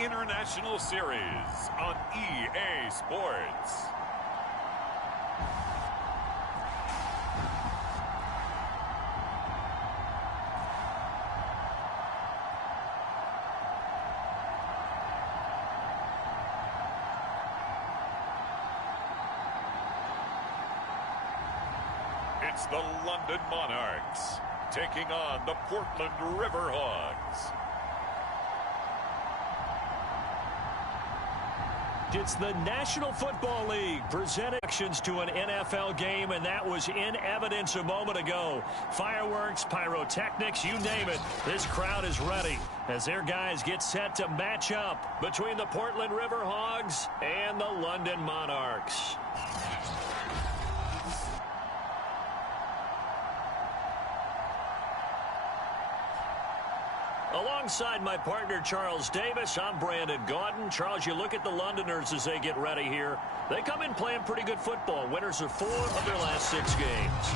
International Series on EA Sports. It's the London Monarchs taking on the Portland River Hogs. It's the National Football League presenting actions to an NFL game, and that was in evidence a moment ago. Fireworks, pyrotechnics, you name it. This crowd is ready as their guys get set to match up between the Portland River Hogs and the London Monarchs. Alongside my partner, Charles Davis, I'm Brandon Gaudin. Charles, you look at the Londoners as they get ready here. They come in playing pretty good football. Winners of 4 of their last 6 games.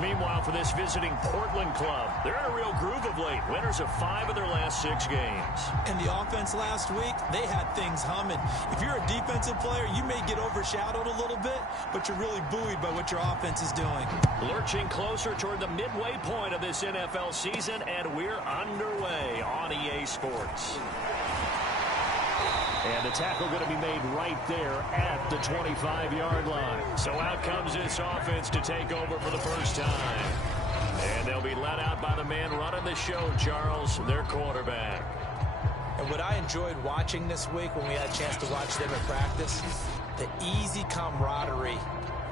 Meanwhile, for this visiting Portland club, they're in a real groove of late. Winners of 5 of their last 6 games. And the offense last week, they had things humming. If you're a defensive player, you may get overshadowed a little bit, but you're really buoyed by what your offense is doing. Lurching closer toward the midway point of this NFL season, and we're underway on EA Sports. And the tackle going to be made right there at the 25-yard line. So out comes this offense to take over for the first time. And they'll be let out by the man running the show, Charles, their quarterback. And what I enjoyed watching this week when we had a chance to watch them at practice, the easy camaraderie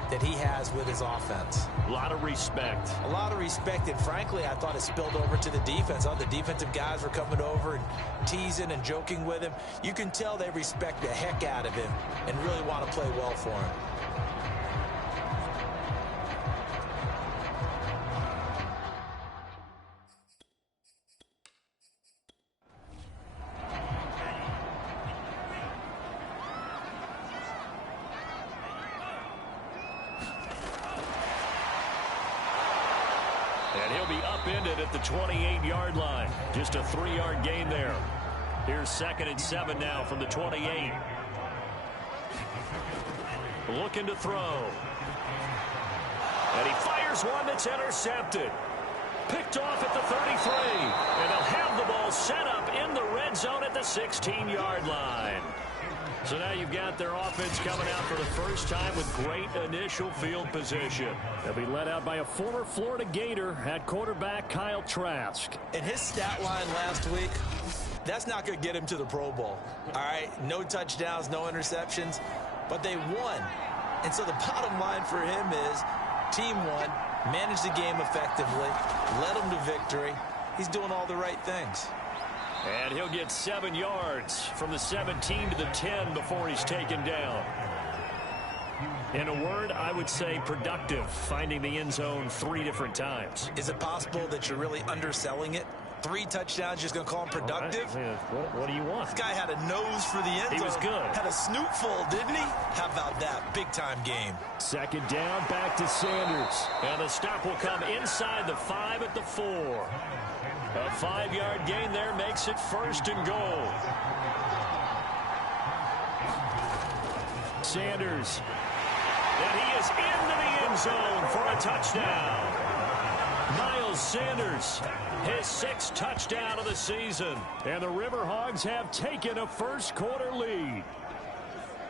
that he has with his offense. A lot of respect. A lot of respect, and frankly, I thought it spilled over to the defense. All the defensive guys were coming over and teasing and joking with him. You can tell they respect the heck out of him and really want to play well for him. And he'll be upended at the 28-yard line. Just a 3-yard gain there. Here's 2nd and 7 now from the 28. Looking to throw. And he fires one that's intercepted. Picked off at the 33. And they'll have the ball set up in the red zone at the 16-yard line. So now you've got their offense coming out for the first time with great initial field position. They'll be led out by a former Florida Gator at quarterback Kyle Trask. And his stat line last week, that's not going to get him to the Pro Bowl. All right, no touchdowns, no interceptions, but they won. And so the bottom line for him is team won, managed the game effectively, led them to victory. He's doing all the right things. And he'll get 7 yards from the 17 to the 10 before he's taken down. In a word, I would say productive, finding the end zone 3 different times. Is it possible that you're really underselling it? 3 touchdowns, just going to call him productive? Right. What do you want? This guy had a nose for the end zone. He was good. Had a snootful, didn't he? How about that? Big-time game. 2nd down, back to Sanders. And the stop will come inside the 5 at the 4. A 5-yard gain there makes it 1st and goal. Sanders. And he is into the end zone for a touchdown. Miles Sanders, his 6th touchdown of the season. And the River Hogs have taken a first-quarter lead.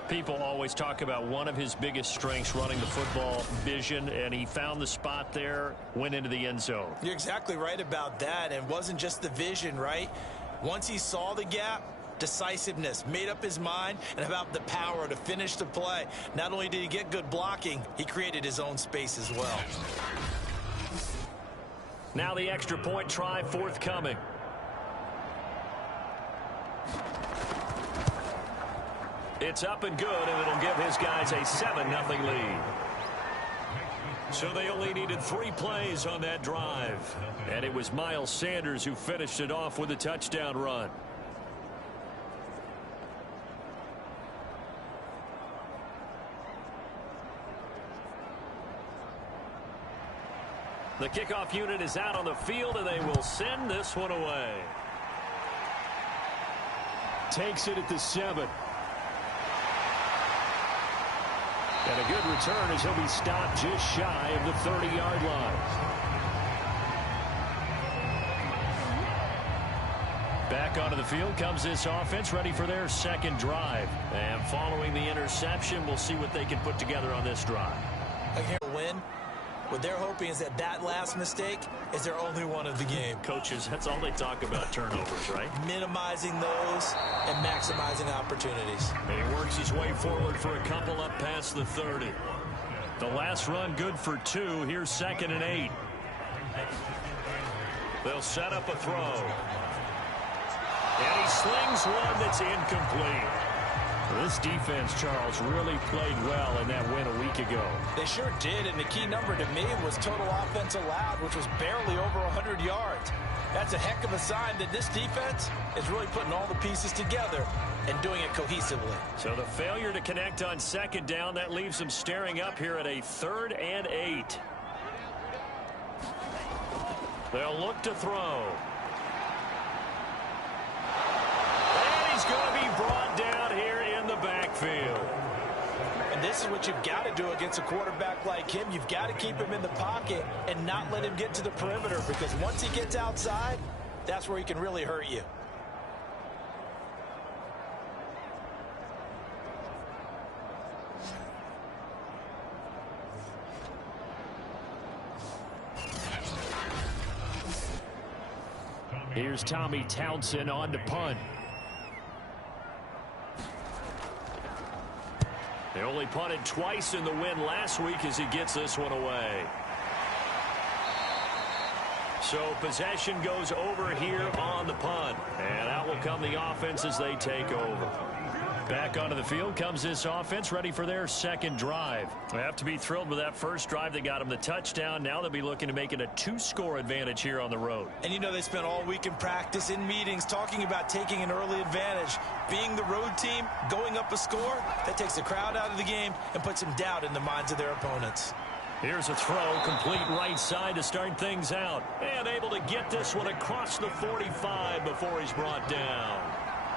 People always talk about one of his biggest strengths running the football, vision, and he found the spot there, went into the end zone. You're exactly right about that. And it wasn't just the vision, right? Once he saw the gap, decisiveness, made up his mind, and about the power to finish the play. Not only did he get good blocking, he created his own space as well. Now the extra point try forthcoming. It's up and good, and it'll give his guys a 7-0 lead. So they only needed 3 plays on that drive. And it was Miles Sanders who finished it off with a touchdown run. The kickoff unit is out on the field, and they will send this one away. takes it at the 7. And a good return as he'll be stopped just shy of the 30-yard line. Back onto the field comes this offense, ready for their second drive. And following the interception, we'll see what they can put together on this drive. Win. What they're hoping is that last mistake is their only one of the game. Coaches, that's all they talk about, turnovers, right? Minimizing those and maximizing opportunities. And he works his way forward for a couple up past the 30. The last run good for 2. Here's 2nd and 8. They'll set up a throw. And he slings one that's incomplete. This defense, Charles, really played well in that win a week ago. They sure did, and the key number to me was total offense allowed, which was barely over 100 yards. That's a heck of a sign that this defense is really putting all the pieces together and doing it cohesively. So the failure to connect on 2nd down, that leaves them staring up here at a 3rd and 8. They'll look to throw. And he's going to be brought down here in the backfield. And this is what you've got to do against a quarterback like him. You've got to keep him in the pocket and not let him get to the perimeter, because once he gets outside, that's where he can really hurt you. Here's Tommy Townsend on to punt. They only punted twice in the win last week as he gets this one away. So possession goes over here on the punt. And out will come the offense as they take over. Back onto the field comes this offense, ready for their second drive. They have to be thrilled with that first drive. They got them the touchdown. Now they'll be looking to make it a 2-score advantage here on the road. And you know, they spent all week in practice, in meetings, talking about taking an early advantage. Being the road team, going up a score, that takes the crowd out of the game and puts some doubt in the minds of their opponents. Here's a throw, complete right side to start things out. And able to get this one across the 45 before he's brought down.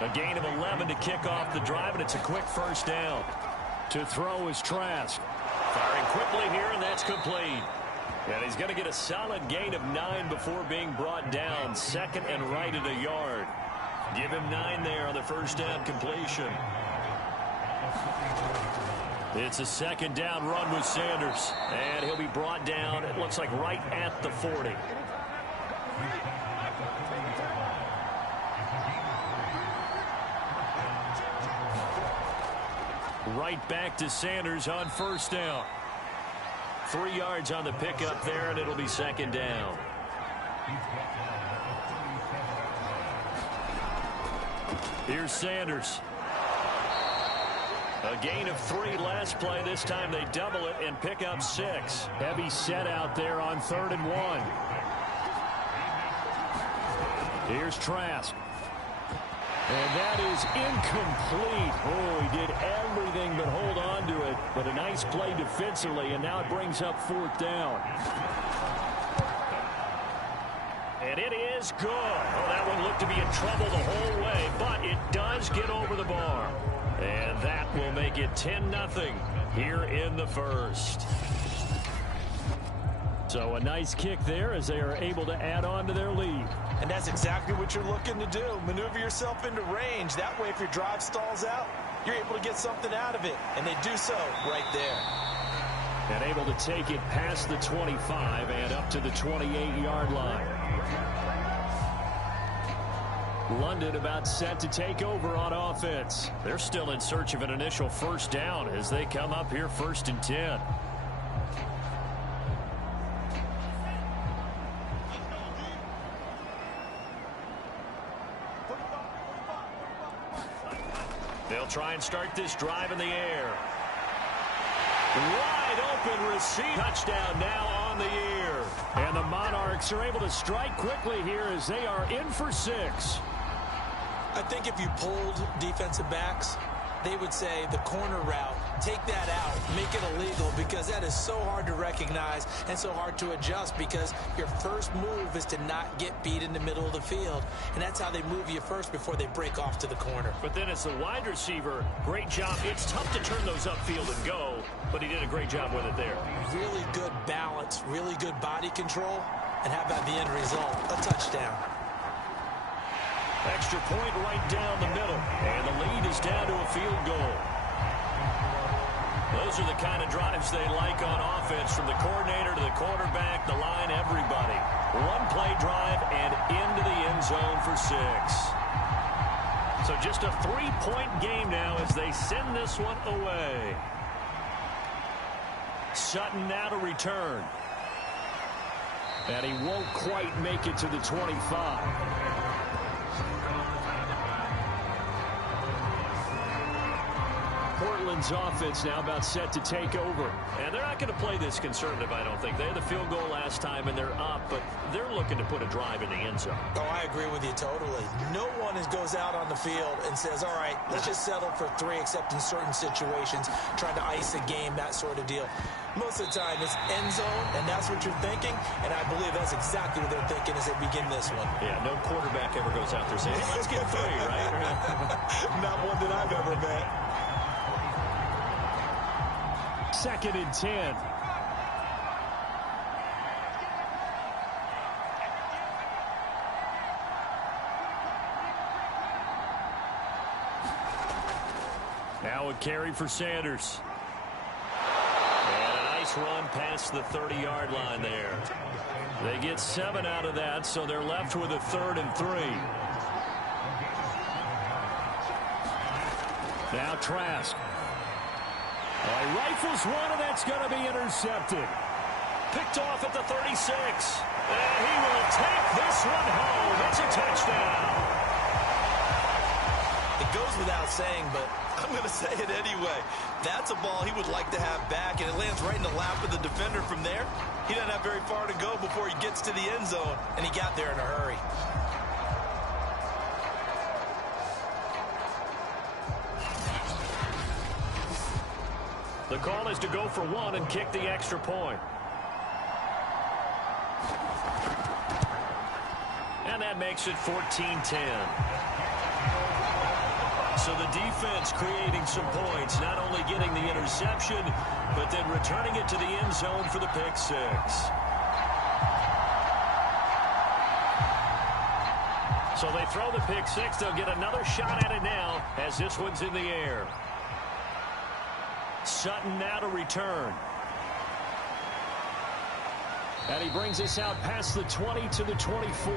A gain of 11 to kick off the drive, and it's a quick first down. To throw is Trask. Firing quickly here, and that's complete. And he's going to get a solid gain of 9 before being brought down. 2nd and right at a yard. Give him 9 there on the first down completion. It's a 2nd down run with Sanders. And he'll be brought down, it looks like right at the 40. Right back to Sanders on first down. 3 yards on the pickup there, and it'll be 2nd down. Here's Sanders. A gain of 3 last play. This time they double it and pick up 6. Heavy set out there on 3rd and 1. Here's Trask. And that is incomplete. Oh, he did everything but hold on to it. But a nice play defensively, and now it brings up 4th down. And it is good. Oh, that one looked to be in trouble the whole way, but it does get over the bar. And that will make it 10-0 here in the first. So a nice kick there as they are able to add on to their lead. And that's exactly what you're looking to do. Maneuver yourself into range. That way, if your drive stalls out, you're able to get something out of it. And they do so right there. And able to take it past the 25 and up to the 28-yard line. London about set to take over on offense. They're still in search of an initial first down as they come up here 1st and 10. They'll try and start this drive in the air. Wide open receive. Touchdown now on the year. And the Monarchs are able to strike quickly here as they are in for 6. I think if you pulled defensive backs, they would say the corner route, take that out, make it illegal, because that is so hard to recognize and so hard to adjust, because your first move is to not get beat in the middle of the field, and that's how they move you first before they break off to the corner. But then as the wide receiver, great job. It's tough to turn those upfield and go, but he did a great job with it there. Really good balance, really good body control, and how about the end result? A touchdown. Extra point right down the middle, and the lead is down to a field goal. Those are the kind of drives they like on offense, from the coordinator to the quarterback, the line, everybody. One-play drive and into the end zone for 6. So just a 3-point game now as they send this one away. Sutton now to return. And he won't quite make it to the 25. Portland's offense now about set to take over. And they're not going to play this conservative, I don't think. They had the field goal last time, and they're up, but they're looking to put a drive in the end zone. Oh, I agree with you totally. No one goes out on the field and says, all right, let's just settle for 3, except in certain situations, trying to ice a game, that sort of deal. Most of the time, it's end zone, and that's what you're thinking, and I believe that's exactly what they're thinking as they begin this one. Yeah, no quarterback ever goes out there saying, hey, let's get 3, right? Not one that I've ever met. 2nd and 10. Now a carry for Sanders. And a nice run past the 30-yard line there. They get 7 out of that, so they're left with a 3rd and 3. Now Trask. He rifles one, and that's going to be intercepted. Picked off at the 36. And he will take this one home. It's a touchdown. It goes without saying, but I'm going to say it anyway. That's a ball he would like to have back, and it lands right in the lap of the defender from there. He doesn't have very far to go before he gets to the end zone, and he got there in a hurry. The call is to go for 1 and kick the extra point. And that makes it 14-10. So the defense creating some points, not only getting the interception, but then returning it to the end zone for the pick 6. So they throw the pick 6. They'll get another shot at it now as this one's in the air. Sutton now to return. And he brings us out past the 20 to the 24.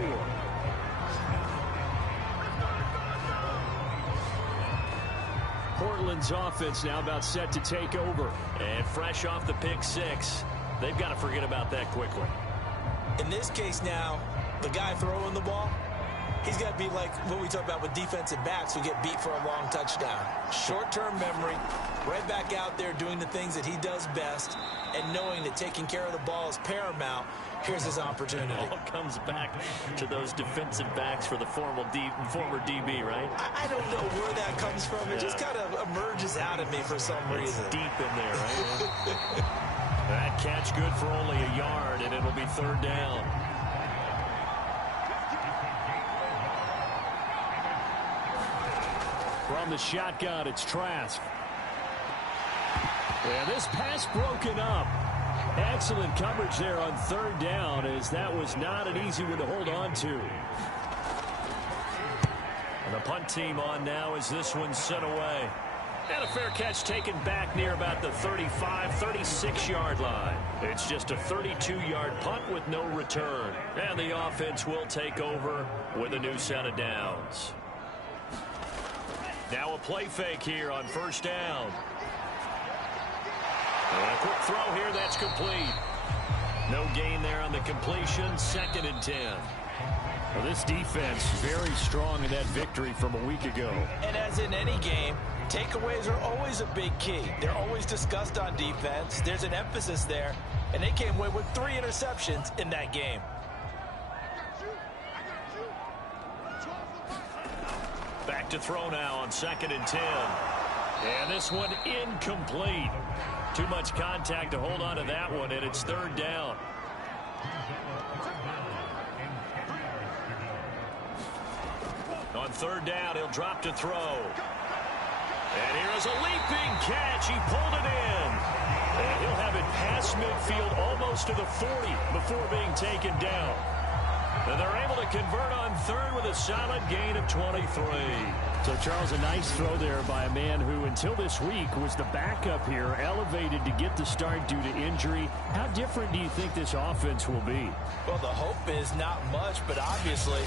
Portland's offense now about set to take over. And fresh off the pick 6, they've got to forget about that quickly. In this case now, the guy throwing the ball, he's got to be like what we talk about with defensive backs who get beat for a long touchdown. Short-term memory, right back out there doing the things that he does best, and knowing that taking care of the ball is paramount. Here's his opportunity. It all comes back to those defensive backs for the former DB, right? I don't know where that comes from. It just kind of emerges out of me for some reason. It's deep in there, right? That catch good for only a yard, and it'll be 3rd down. From the shotgun, it's Trask. And this pass broken up. Excellent coverage there on 3rd down, as that was not an easy one to hold on to. And the punt team on now as this one's sent away. And a fair catch taken back near about the 35, 36-yard line. It's just a 32-yard punt with no return. And the offense will take over with a new set of downs. Now a play fake here on 1st down. And a quick throw here, that's complete. No gain there on the completion, 2nd and 10. Well, this defense very strong in that victory from a week ago. And as in any game, takeaways are always a big key. They're always discussed on defense. There's an emphasis there, and they came away with 3 interceptions in that game. Back to throw now on 2nd and 10. And this one incomplete. Too much contact to hold on to that one, and it's third down. On third down, he'll drop to throw. And here is a leaping catch. He pulled it in. And he'll have it past midfield almost to the 40 before being taken down. And they're able to convert on third with a solid gain of 23. So, Charles, a nice throw there by a man who, until this week, was the backup here, elevated to get the start due to injury. How different do you think this offense will be? Well, the hope is not much, but obviously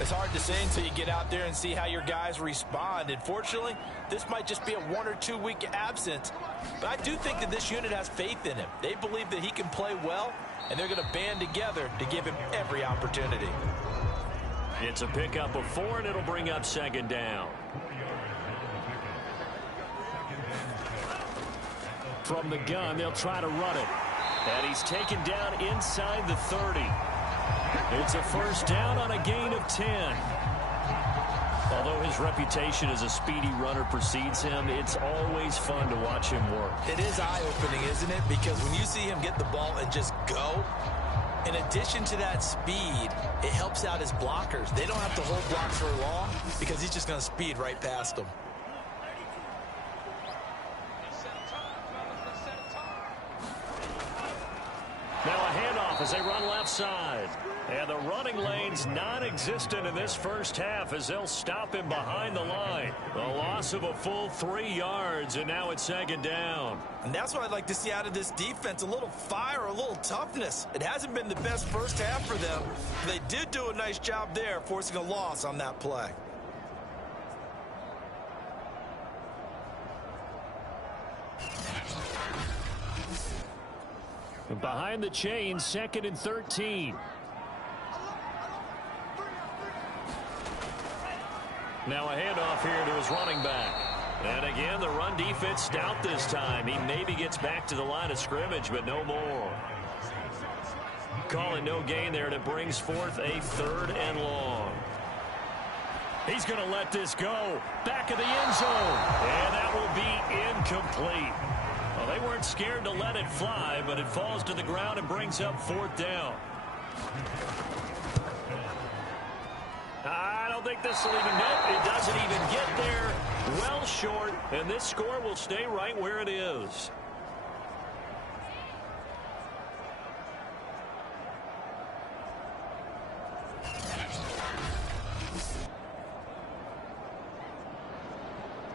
it's hard to say until you get out there and see how your guys respond. And fortunately, this might just be a 1 or 2 week absence. But I do think that this unit has faith in him. They believe that he can play well, and they're going to band together to give him every opportunity. It's a pickup of 4, and it'll bring up second down. From the gun, they'll try to run it. And he's taken down inside the 30. It's a first down on a gain of 10. Although his reputation as a speedy runner precedes him, it's always fun to watch him work. It is eye-opening, isn't it? Because when you see him get the ball and just go, in addition to that speed, it helps out his blockers. They don't have to hold blocks for long because he's just going to speed right past them. Now a handoff as they run left side. And the running lane's non-existent in this first half as they'll stop him behind the line. A loss of a full 3 yards, and now it's second down. And that's what I'd like to see out of this defense, a little fire, a little toughness. It hasn't been the best first half for them. They did do a nice job there, forcing a loss on that play. Behind the chain, 2nd and 13. Now a handoff here to his running back. And again, the run defense stout this time. He maybe gets back to the line of scrimmage, but no more. Calling no gain there, and it brings forth a 3rd and long. He's going to let this go. Back of the end zone. And that will be incomplete. Well, they weren't scared to let it fly, but it falls to the ground and brings up 4th down. I don't think this will even, nope, it doesn't even get there. Well short, and this score will stay right where it is.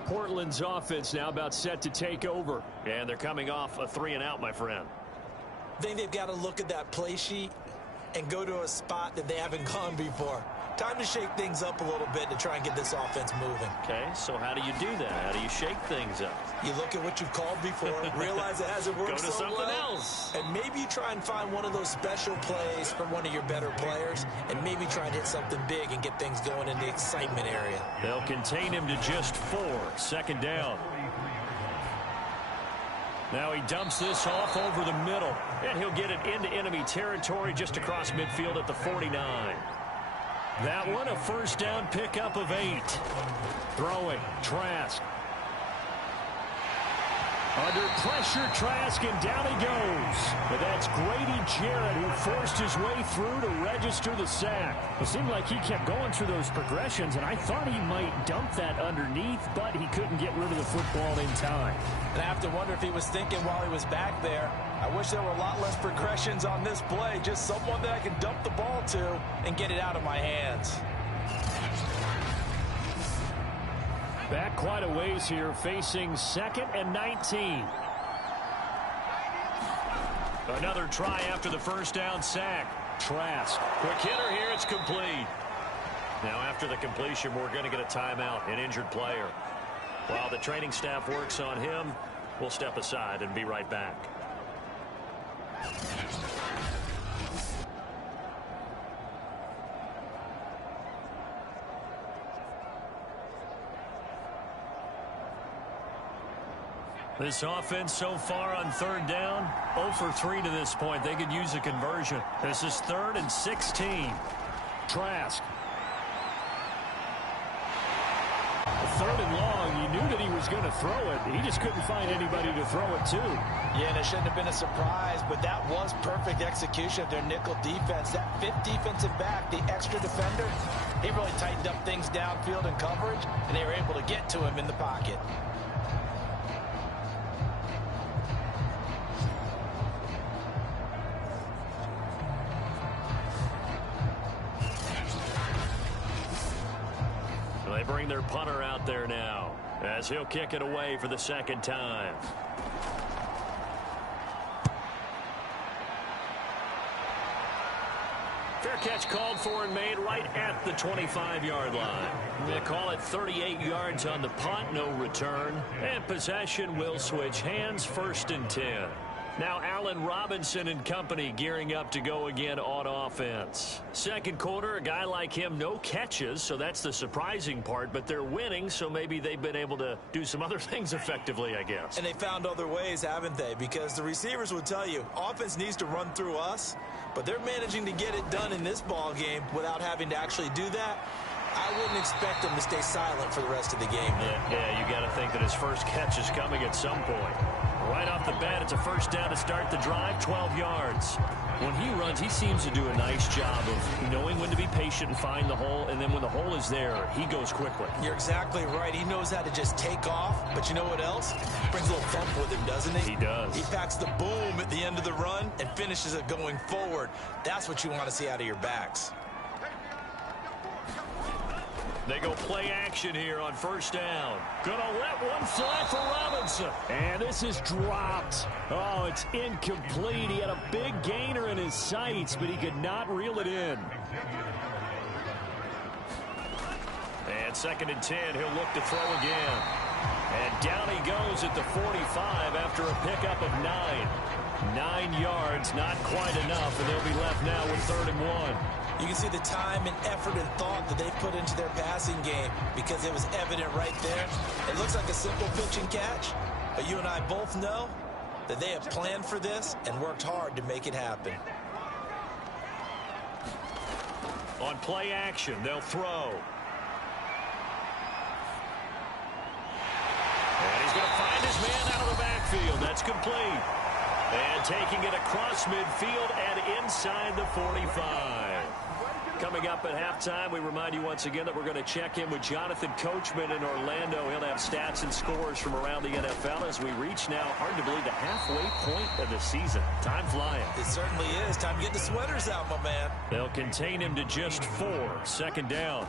Portland's offense now about set to take over. And they're coming off a 3-and-out, my friend. I think they've got to look at that play sheet and go to a spot that they haven't gone before. Time to shake things up a little bit to try and get this offense moving. Okay, so how do you do that? How do you shake things up? You look at what you've called before, realize it hasn't worked Go to so something well, else. and maybe you try and find one of those special plays from one of your better players, and maybe try and hit something big and get things going in the excitement area. They'll contain him to just 4. 2nd down. Now he dumps this off over the middle, and he'll get it into enemy territory just across midfield at the 49. That one, a first down pickup of 8. Throwing, Trask. Under pressure, Trask, and down he goes. But that's Grady Jarrett who forced his way through to register the sack. It seemed like he kept going through those progressions, and I thought he might dump that underneath, but he couldn't get rid of the football in time. And I have to wonder if he was thinking while he was back there, I wish there were a lot less progressions on this play, just someone that I can dump the ball to and get it out of my hands. Back quite a ways here, facing 2nd and 19. Another try after the first down sack. Trask. Quick hitter here, it's complete. Now after the completion, we're going to get a timeout, an injured player. While the training staff works on him, we'll step aside and be right back. This offense so far on 3rd down, 0 for 3 to this point. They could use a conversion. This is 3rd and 16. Trask. 3rd and long. You knew that he was going going to throw it. He just couldn't find anybody to throw it to. Yeah, and it shouldn't have been a surprise, but that was perfect execution of their nickel defense. That fifth defensive back, the extra defender, he really tightened up things downfield in coverage, and they were able to get to him in the pocket. They bring their punter out there now as he'll kick it away for the second time. Fair catch called for and made right at the 25-yard line. They call it 38 yards on the punt, no return. And possession will switch hands, 1st and 10. Now Allen Robinson and company gearing up to go again on offense. Second quarter, a guy like him, no catches, so that's the surprising part. But they're winning, so maybe they've been able to do some other things effectively, I guess. And they found other ways, haven't they? Because the receivers would tell you, offense needs to run through us, but they're managing to get it done in this ball game without having to actually do that. I wouldn't expect him to stay silent for the rest of the game. Yeah, you got to think that his first catch is coming at some point. Right off the bat, it's a first down to start the drive, 12 yards. When he runs, he seems to do a nice job of knowing when to be patient and find the hole, and then when the hole is there, he goes quickly. You're exactly right. He knows how to just take off, but you know what else? Brings a little thump with him, doesn't he? He does. He packs the boom at the end of the run and finishes it going forward. That's what you want to see out of your backs. They go play action here on first down. Gonna let one fly for Robinson. And this is dropped. Oh, it's incomplete. He had a big gainer in his sights, but he could not reel it in. And 2nd and 10, he'll look to throw again. And down he goes at the 45 after a pickup of 9. 9 yards, not quite enough, and they'll be left now with 3rd and 1. You can see the time and effort and thought that they put into their passing game because it was evident right there. It looks like a simple pitch and catch, but you and I both know that they have planned for this and worked hard to make it happen. On play action, they'll throw. And he's going to find his man out of the backfield. That's complete. And taking it across midfield and inside the 45. Coming up at halftime, we remind you once again that we're going to check in with Jonathan Coachman in Orlando. He'll have stats and scores from around the NFL as we reach now, hard to believe, the halfway point of the season. Time flying. It certainly is. Time to get the sweaters out, my man. They'll contain him to just 4. 2nd down.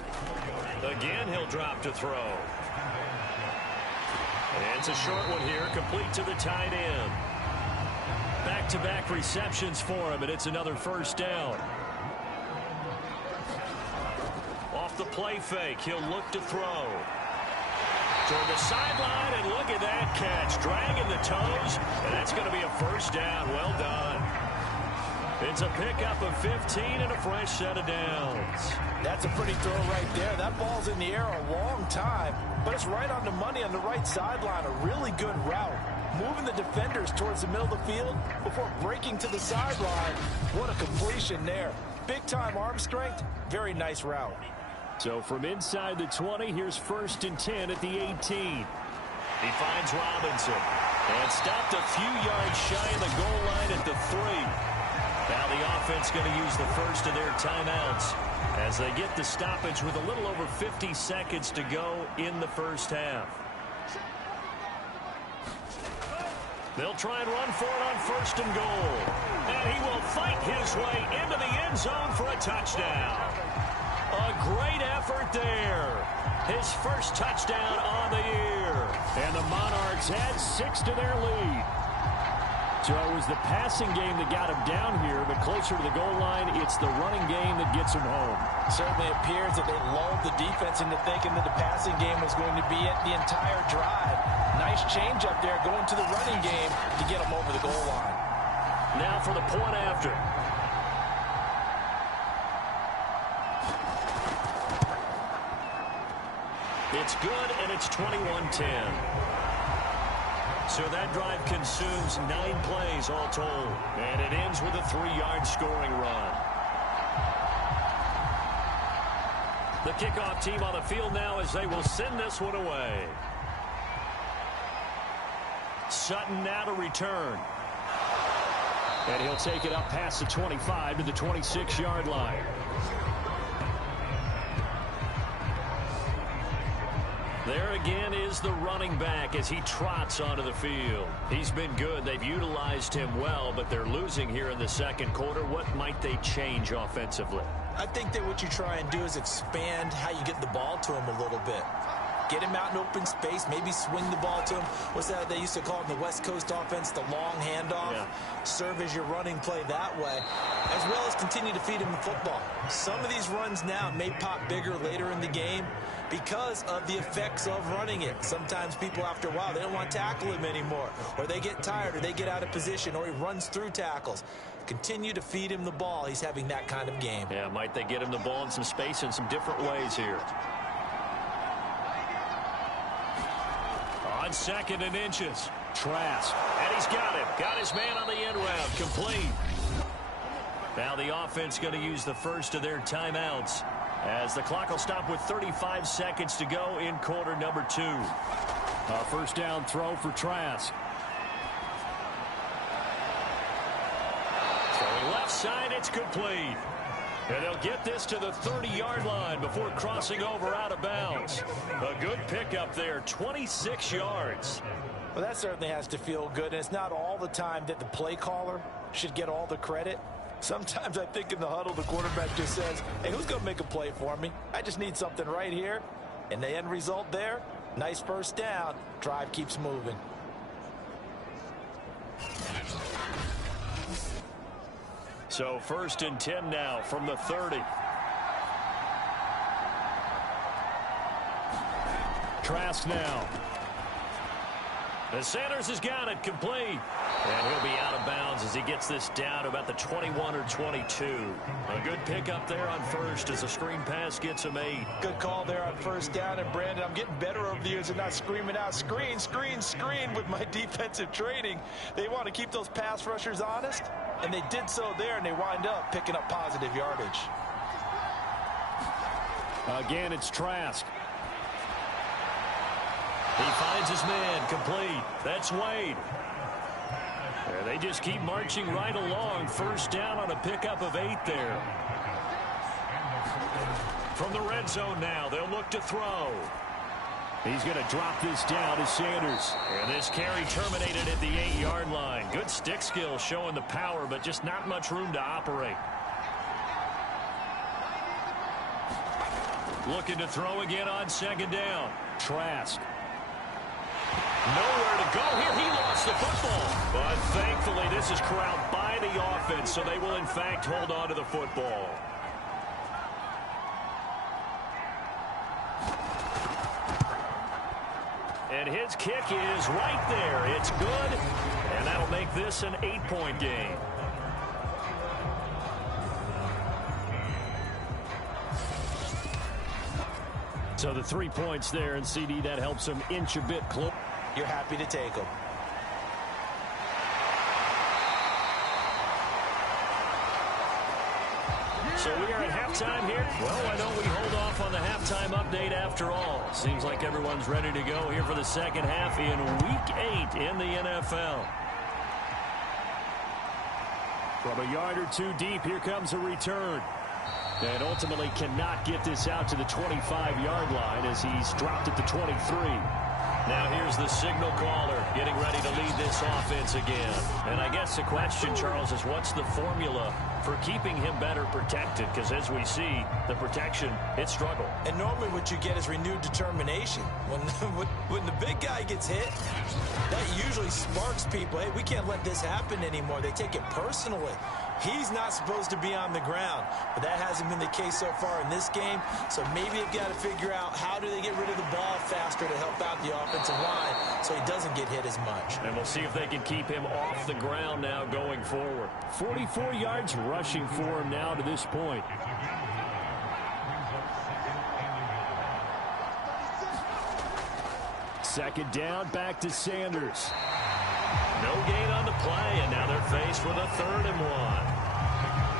Again, he'll drop to throw. And it's a short one here, complete to the tight end. Back-to-back receptions for him, and it's another first down. Off the play fake, he'll look to throw. Toward the sideline, and look at that catch. Dragging the toes, and that's going to be a first down. Well done. It's a pickup of 15 and a fresh set of downs. That's a pretty throw right there. That ball's in the air a long time, but it's right on the money on the right sideline. A really good route. Moving the defenders towards the middle of the field before breaking to the sideline. What a completion there. Big-time arm strength. Very nice route. So from inside the 20, here's 1st and 10 at the 18. He finds Robinson. And stopped a few yards shy of the goal line at the 3. Now the offense going to use the first of their timeouts as they get the stoppage with a little over 50 seconds to go in the first half. They'll try and run for it on 1st and goal. And he will fight his way into the end zone for a touchdown. A great effort there. His first touchdown on the year. And the Monarchs add 6 to their lead. So it was the passing game that got him down here, but closer to the goal line, it's the running game that gets him home. Certainly appears that they lulled the defense into thinking that the passing game was going to be it the entire drive. Nice change up there going to the running game to get them over the goal line. Now for the point after. It's good, and it's 21-10. So that drive consumes 9 plays all told. And it ends with a 3-yard scoring run. The kickoff team on the field now as they will send this one away. Sutton now to return. And he'll take it up past the 25 to the 26-yard line. There again is the running back as he trots onto the field. He's been good. They've utilized him well, but they're losing here in the second quarter. What might they change offensively? I think that what you try and do is expand how you get the ball to him a little bit. Get him out in open space, maybe swing the ball to him. What's that they used to call in the West Coast offense, the long handoff? Yeah. Serve as your running play that way, as well as continue to feed him the football. Some of these runs now may pop bigger later in the game because of the effects of running it. Sometimes people, after a while, they don't want to tackle him anymore, or they get tired, or they get out of position, or he runs through tackles. Continue to feed him the ball. He's having that kind of game. Yeah, might they get him the ball in some space in some different ways here. On 2nd and inches, Trask, and he's got him. Got his man on the end route, complete. Now the offense going to use the first of their timeouts as the clock will stop with 35 seconds to go in quarter number 2. A first down throw for Trask. Throwing left side, it's complete. And they'll get this to the 30-yard line before crossing over out of bounds. A good pickup there, 26 yards. Well, that certainly has to feel good, and it's not all the time that the play caller should get all the credit. Sometimes I think in the huddle, the quarterback just says, hey, who's going to make a play for me? I just need something right here. And the end result there, nice first down. Drive keeps moving. So 1st and 10 now from the 30. Trask now. And Sanders has got it complete. And he'll be out of bounds as he gets this down to about the 21 or 22. A good pickup there on first as a screen pass gets him 8. Good call there on first down. And, Brandon, I'm getting better over the years and not screaming out, screen, screen, screen with my defensive training. They want to keep those pass rushers honest, and they did so there, and they wind up picking up positive yardage. Again, it's Trask. He finds his man, complete. That's Wade. And they just keep marching right along. First down on a pickup of 8 there. From the red zone now, they'll look to throw. He's going to drop this down to Sanders. And this carry terminated at the 8-yard line. Good stick skill showing the power, but just not much room to operate. Looking to throw again on 2nd down. Trask. Nowhere to go here. He lost the football. But thankfully, this is corralled by the offense, so they will, in fact, hold on to the football. And his kick is right there. It's good, and that'll make this an 8-point game. So the 3 points there, and CD, that helps him inch a bit close. You're happy to take them. So we are at halftime here. Well, why don't we hold off on the halftime update after all? Seems like everyone's ready to go here for the second half in Week 8 in the NFL. From a yard or two deep, here comes a return. And ultimately cannot get this out to the 25-yard line as he's dropped at the 23. Now here's the signal caller getting ready to lead this offense again. And I guess the question, Charles, is what's the formula for keeping him better protected? Because as we see, the protection, it struggled. And normally what you get is renewed determination. When the big guy gets hit, that usually sparks people. Hey, we can't let this happen anymore. They take it personally. He's not supposed to be on the ground, but that hasn't been the case so far in this game. So maybe they've got to figure out how do they get rid of the ball faster to help out the offensive line so he doesn't get hit as much. And we'll see if they can keep him off the ground now going forward. 44 yards rushing for him now to this point. Second down, back to Sanders. No gain on the play, and now they're faced with a 3rd and 1.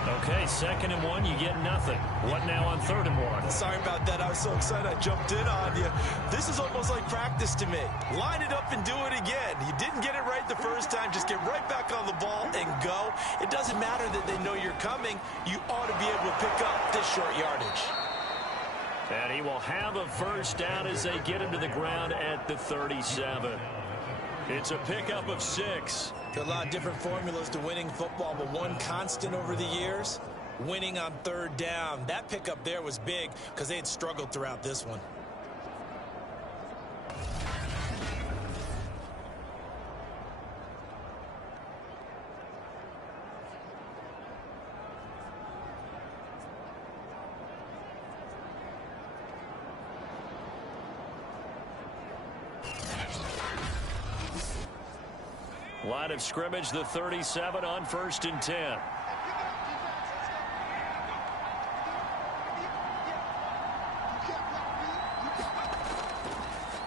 Okay, 2nd and 1, you get nothing. What now on 3rd and 1? Sorry about that. I was so excited I jumped in on you. This is almost like practice to me. Line it up and do it again. You didn't get it right the first time. Just get right back on the ball and go. It doesn't matter that they know you're coming. You ought to be able to pick up this short yardage. And he will have a first down as they get him to the ground at the 37. It's a pickup of 6. There are a lot of different formulas to winning football, but one constant over the years, winning on 3rd down. That pickup there was big because they had struggled throughout this one. Line of scrimmage, the 37 on 1st and 10.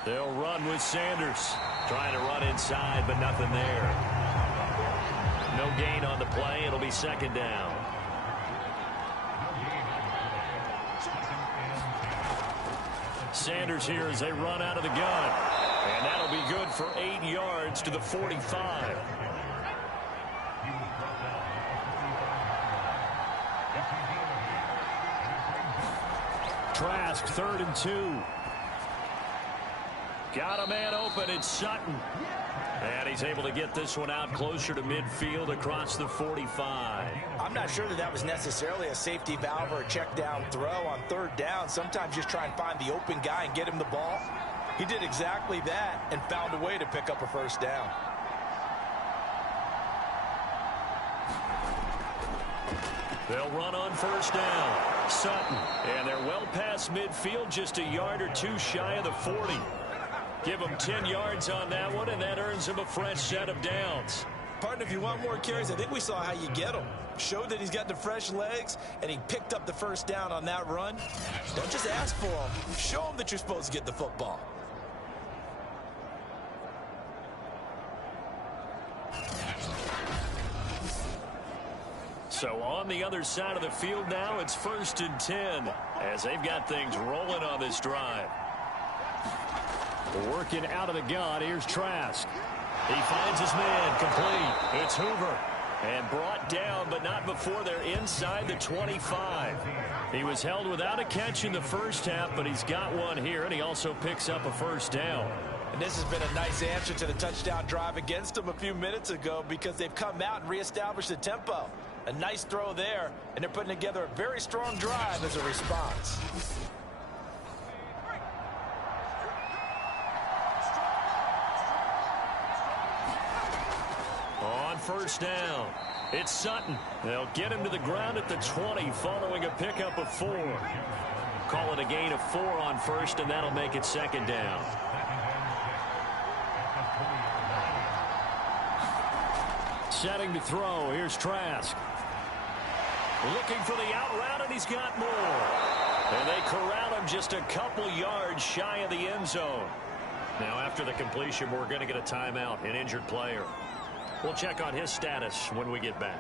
They'll run with Sanders. Trying to run inside, but nothing there. No gain on the play. It'll be 2nd down. Sanders here as they run out of the gun. And that'll be good for 8 yards to the 45. Trask, 3rd and 2. Got a man open. It's Sutton. And he's able to get this one out closer to midfield across the 45. I'm not sure that was necessarily a safety valve or a check down throw on 3rd down. Sometimes just try and find the open guy and get him the ball. He did exactly that and found a way to pick up a first down. They'll run on 1st down. Sutton. And they're well past midfield, just a yard or 2 shy of the 40. Give him 10 yards on that one, and that earns him a fresh set of downs. Partner, if you want more carries, I think we saw how you get him. Showed that he's got the fresh legs, and he picked up the first down on that run. Don't just ask for him. Show him that you're supposed to get the football. So on the other side of the field now, it's 1st and 10 as they've got things rolling on this drive. Working out of the gun, here's Trask. He finds his man, complete. It's Hoover. And brought down, but not before they're inside the 25. He was held without a catch in the first half, but he's got one here, and he also picks up a first down. And this has been a nice answer to the touchdown drive against them a few minutes ago because they've come out and reestablished the tempo. A nice throw there, and they're putting together a very strong drive as a response. On 1st down, it's Sutton. They'll get him to the ground at the 20 following a pickup of 4. Call it a gain of 4 on 1st, and that'll make it 2nd down. Setting to throw. Here's Trask. Looking for the out route, and he's got more. And they corral him just a couple yards shy of the end zone. Now, after the completion, we're going to get a timeout, an injured player. We'll check on his status when we get back.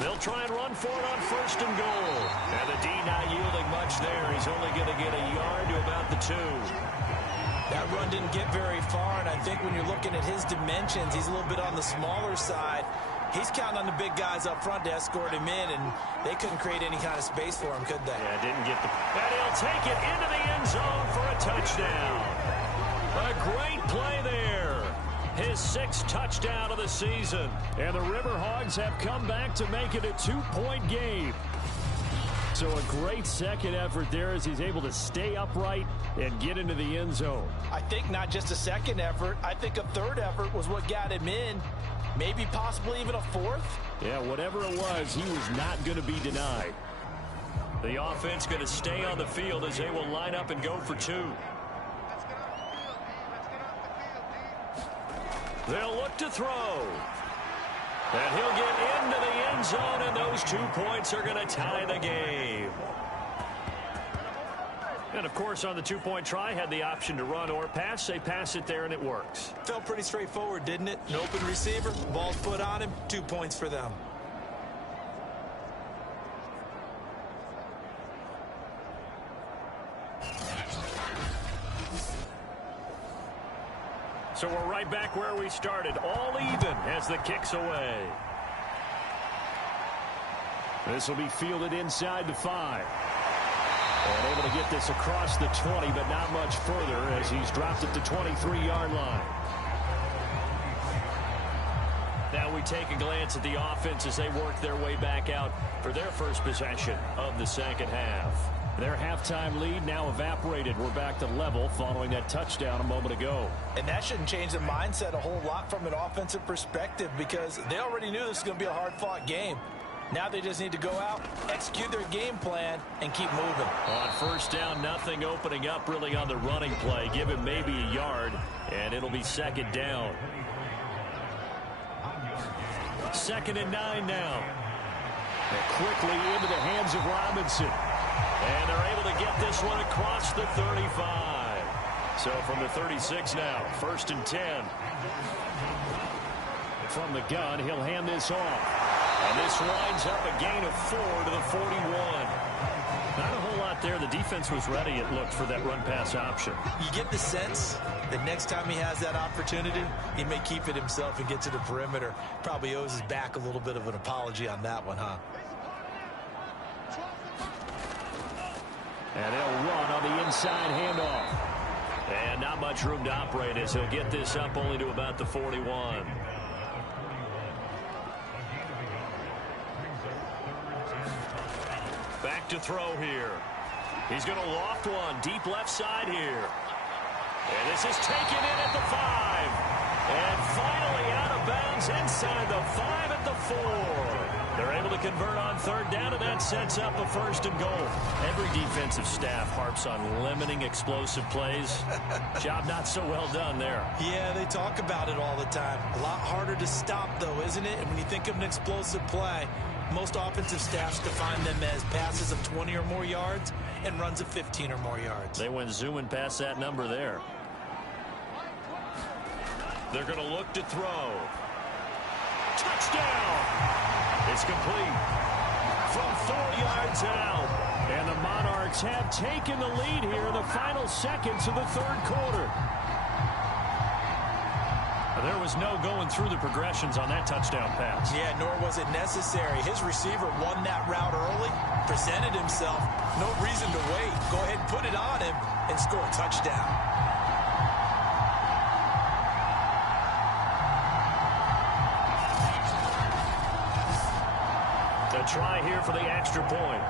They'll try and run for it on 1st and goal. And the D not yielding much there. He's only going to get a yard to about the 2. That run didn't get very far, and I think when you're looking at his dimensions, he's a little bit on the smaller side. He's counting on the big guys up front to escort him in, and they couldn't create any kind of space for him, could they? Yeah, didn't get the... And he'll take it into the end zone for a touchdown. A great play there. His 6th touchdown of the season. And the River Hogs have come back to make it a 2-point game. So a great second effort there as he's able to stay upright and get into the end zone. I think not just a second effort. I think a 3rd effort was what got him in. Maybe possibly even a 4th. Yeah, whatever it was, he was not going to be denied. The offense going to stay on the field as they will line up and go for 2. They'll look to throw. And he'll get into the end zone, and those 2 points are going to tie the game. And, of course, on the two-point try, had the option to run or pass. They pass it there, and it works. Felt pretty straightforward, didn't it? An open receiver, ball's put on him, 2 points for them. So we're right back where we started, all even as the kick's away. This will be fielded inside the 5. And able to get this across the 20, but not much further as he's dropped at the 23-yard line. Now we take a glance at the offense as they work their way back out for their first possession of the second half. Their halftime lead now evaporated. We're back to level following that touchdown a moment ago. And that shouldn't change the mindset a whole lot from an offensive perspective because they already knew this was going to be a hard-fought game. Now they just need to go out, execute their game plan, and keep moving. On first down, nothing opening up really on the running play. Give him maybe a yard, and it'll be second down. 2nd and 9 now. And quickly into the hands of Robinson. And they're able to get this one across the 35. So from the 36 now, 1st and 10. From the gun, he'll hand this off. And this winds up a gain of 4 to the 41. Not a whole lot there. The defense was ready, it looked, for that run-pass option. You get the sense that next time he has that opportunity, he may keep it himself and get to the perimeter. Probably owes his back a little bit of an apology on that one, huh? And they'll run on the inside handoff. And not much room to operate as he'll get this up only to about the 41. Back to throw here. He's going to loft one deep left side here. And this is taken in at the 5. And finally out of bounds inside the 5 at the 4. They're able to convert on 3rd down, and that sets up a 1st and goal. Every defensive staff harps on limiting explosive plays. Job not so well done there. Yeah, they talk about it all the time. A lot harder to stop, though, isn't it? And when you think of an explosive play, most offensive staffs define them as passes of 20 or more yards and runs of 15 or more yards. They went zooming past that number there. They're going to look to throw. Touchdown! It's complete from 4 yards out. And the Monarchs have taken the lead here in the final seconds of the 3rd quarter. There was no going through the progressions on that touchdown pass. Yeah, nor was it necessary. His receiver won that route early, presented himself. No reason to wait. Go ahead and put it on him and score a touchdown. A try here for the extra point.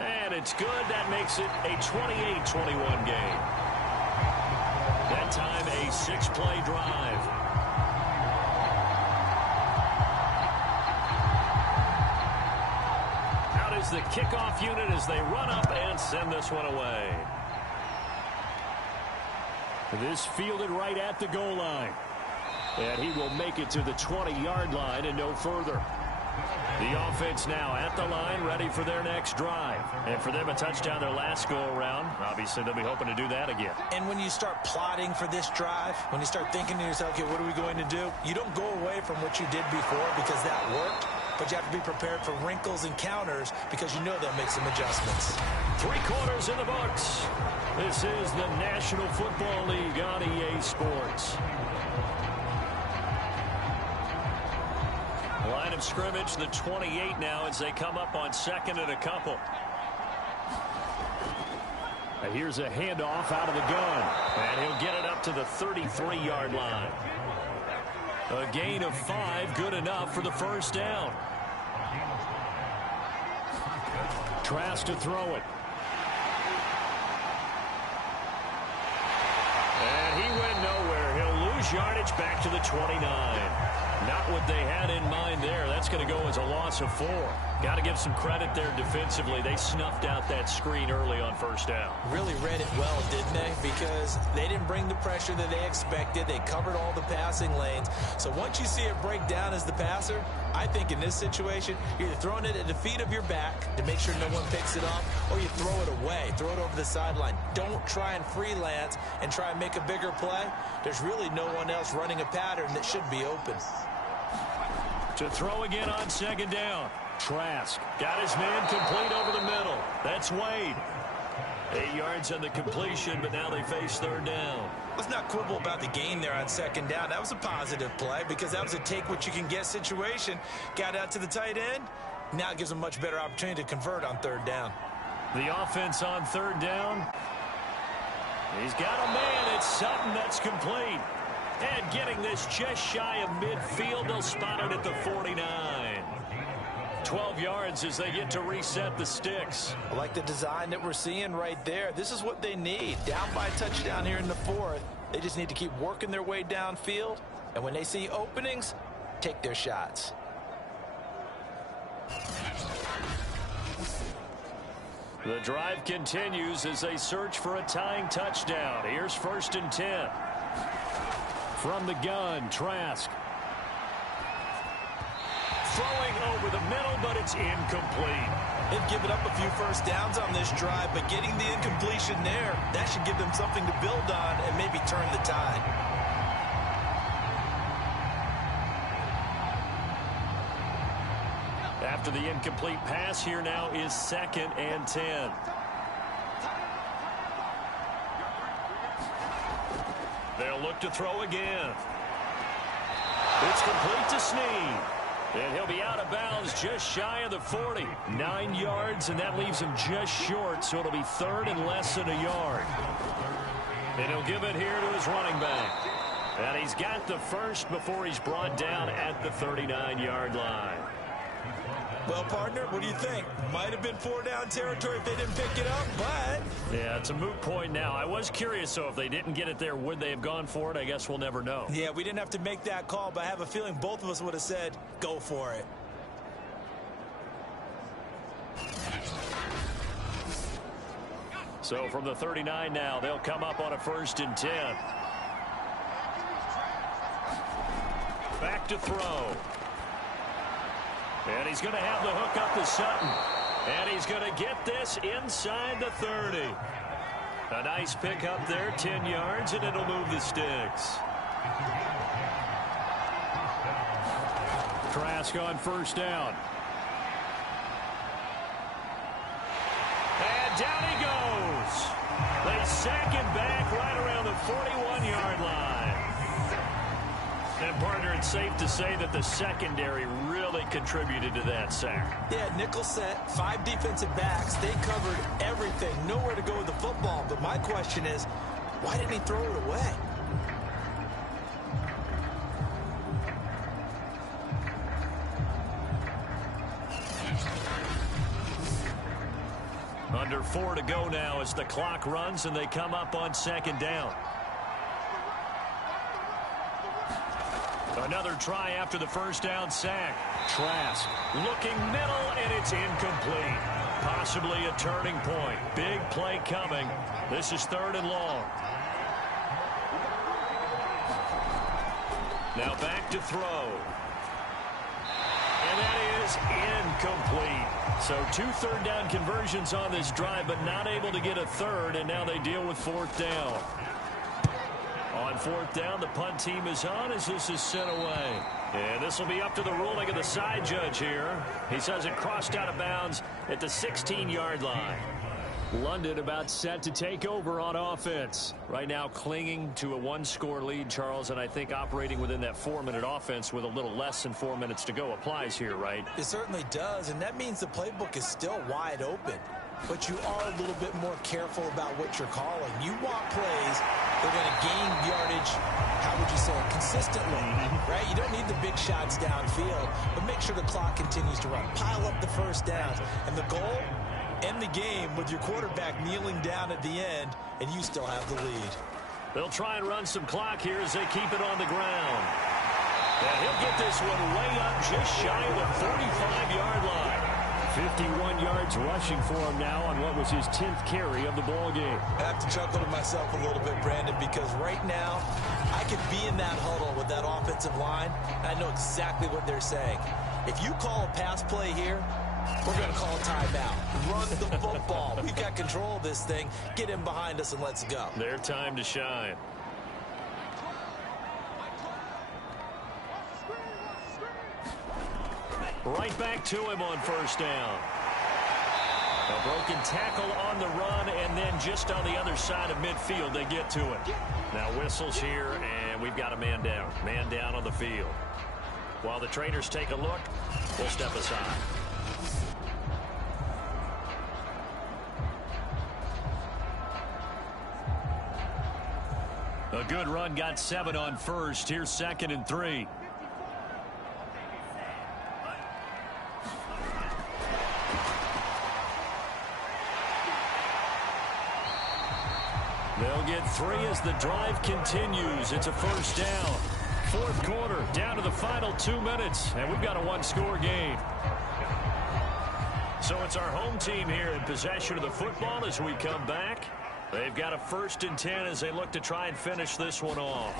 And it's good. That makes it a 28-21 game. That time a 6-play drive. Out is the kickoff unit as they run up and send this one away. This fielded right at the goal line. And he will make it to the 20-yard line and no further. The offense now at the line, ready for their next drive. And for them, a touchdown their last go-around. Obviously, they'll be hoping to do that again. And when you start plotting for this drive, when you start thinking to yourself, okay, what are we going to do? You don't go away from what you did before because that worked. But you have to be prepared for wrinkles and counters because you know they'll make some adjustments. 3 quarters in the books. This is the National Football League on EA Sports. Line of scrimmage, the 28 now as they come up on 2nd and a couple. Here's a handoff out of the gun. And he'll get it up to the 33-yard line. A gain of 5, good enough for the 1st down. Trask to throw it. And he went nowhere. He'll lose yardage back to the 29. Not what they had in mind there. That's going to go as a loss of 4. Got to give some credit there defensively. They snuffed out that screen early on first down. Really read it well, didn't they? Because they didn't bring the pressure that they expected. They covered all the passing lanes. So once you see it break down as the passer, I think in this situation, you're either throwing it at the feet of your back to make sure no one picks it up, or you throw it away, throw it over the sideline. Don't try and freelance and try and make a bigger play. There's really no one else running a pattern that should be open. To throw again on second down. Trask got his man complete over the middle. That's Wade. 8 yards on the completion, but now they face third down. Let's not quibble about the gain there on second down. That was a positive play because that was a take-what-you-can-get situation. Got out to the tight end. Now it gives them a much better opportunity to convert on third down. The offense on third down. He's got a man. It's Sutton. That's complete. And getting this just shy of midfield. They'll spot it at the 49. 12 yards as they get to reset the sticks. I like the design that we're seeing right there. This is what they need. Down by a touchdown here in the 4th. They just need to keep working their way downfield. And when they see openings, take their shots. The drive continues as they search for a tying touchdown. Here's 1st and 10. From the gun, Trask. Throwing over the middle, but it's incomplete. They've given up a few first downs on this drive, but getting the incompletion there, that should give them something to build on and maybe turn the tide. After the incomplete pass, here now is 2nd and 10. They'll look to throw again. It's complete to Snead. And he'll be out of bounds just shy of the 40. 9 yards, and that leaves him just short, so it'll be 3rd and less than a yard. And he'll give it here to his running back. And he's got the first before he's brought down at the 39-yard line. Well, partner, what do you think? Might have been 4-down territory if they didn't pick it up, but... Yeah, it's a moot point now. I was curious, so if they didn't get it there, would they have gone for it? I guess we'll never know. Yeah, we didn't have to make that call, but I have a feeling both of us would have said, go for it. So from the 39 now, they'll come up on a 1st and 10. Back to throw. And he's going to have the hook up to Sutton. And he's going to get this inside the 30. A nice pick up there, 10 yards, and it'll move the sticks. Trask on 1st down. And down he goes. They sack him back right around the 41-yard line. And, partner, it's safe to say that the secondary really contributed to that sack. Yeah, nickel set, 5 defensive backs. They covered everything. Nowhere to go with the football. But my question is, why didn't he throw it away? Under 4 to go now as the clock runs and they come up on 2nd down. Another try after the 1st down sack. Trask looking middle, and it's incomplete. Possibly a turning point. Big play coming. This is 3rd and long. Now back to throw. And that is incomplete. So 2 3rd down conversions on this drive, but not able to get a 3rd, and now they deal with 4th down. On 4th down, the punt team is on as this is sent away. And this will be up to the ruling of the side judge here. He says it crossed out of bounds at the 16-yard line. London about set to take over on offense. Right now clinging to a 1-score lead, Charles, and I think operating within that 4-minute offense with a little less than 4 minutes to go applies here, right? It certainly does, and that means the playbook is still wide open. But you are a little bit more careful about what you're calling. You want plays that are going to gain yardage, how would you say it, consistently, right? You don't need the big shots downfield, but make sure the clock continues to run. Pile up the first downs. And the goal, end the game with your quarterback kneeling down at the end, and you still have the lead. They'll try and run some clock here as they keep it on the ground. And he'll get this one way up just shy of the 45-yard line. 51 yards rushing for him now on what was his 10th carry of the ball game. I have to chuckle to myself a little bit, Brandon, because right now I could be in that huddle with that offensive line, and I know exactly what they're saying. If you call a pass play here, we're going to call a timeout. Run the football. We've got control of this thing. Get in behind us and let's go. Their time to shine. Right back to him on first down. A broken tackle on the run, and then just on the other side of midfield, they get to it. Now whistles here, and we've got a man down. Man down on the field. While the trainers take a look, we'll step aside. A good run, got 7 on first. Here's 2nd and 3. They'll get 3 as the drive continues. It's a first down. 4th quarter, down to the final 2 minutes, and we've got a one-score game. So it's our home team here in possession of the football as we come back. They've got a 1st and 10 as they look to try and finish this one off.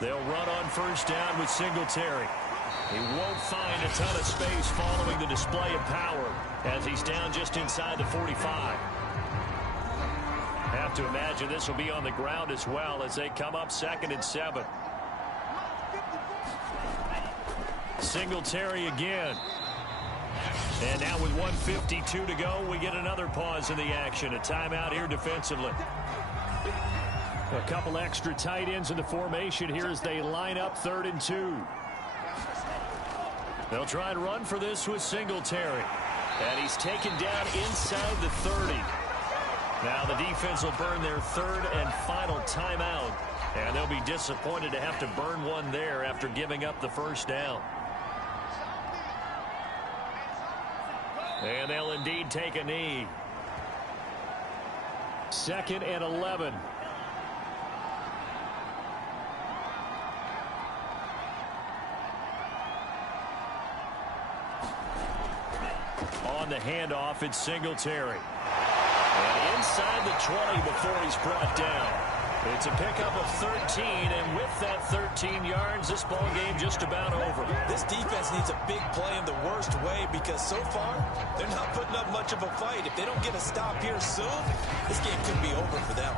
They'll run on first down with Singletary. He won't find a ton of space following the display of power as he's down just inside the 45. Have to imagine this will be on the ground as well as they come up 2nd and 7. Singletary again. And now with 1:52 to go, we get another pause in the action. A timeout here defensively. A couple extra tight ends in the formation here as they line up 3rd and 2. They'll try and run for this with Singletary. And he's taken down inside the 30. Now the defense will burn their 3rd and final timeout. And they'll be disappointed to have to burn one there after giving up the first down. And they'll indeed take a knee. 2nd and 11. On the handoff, it's Singletary. And inside the 20 before he's brought down. It's a pickup of 13, and with that 13 yards, this ball game just about over. This defense needs a big play in the worst way because so far, they're not putting up much of a fight. If they don't get a stop here soon, this game could be over for them.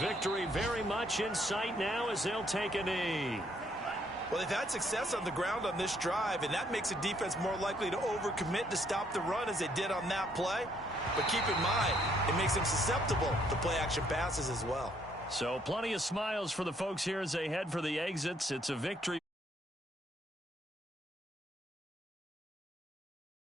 Victory very much in sight now as they'll take a knee. Well, they've had success on the ground on this drive, and that makes the defense more likely to overcommit to stop the run as they did on that play. But keep in mind, it makes them susceptible to play-action passes as well. So plenty of smiles for the folks here as they head for the exits. It's a victory.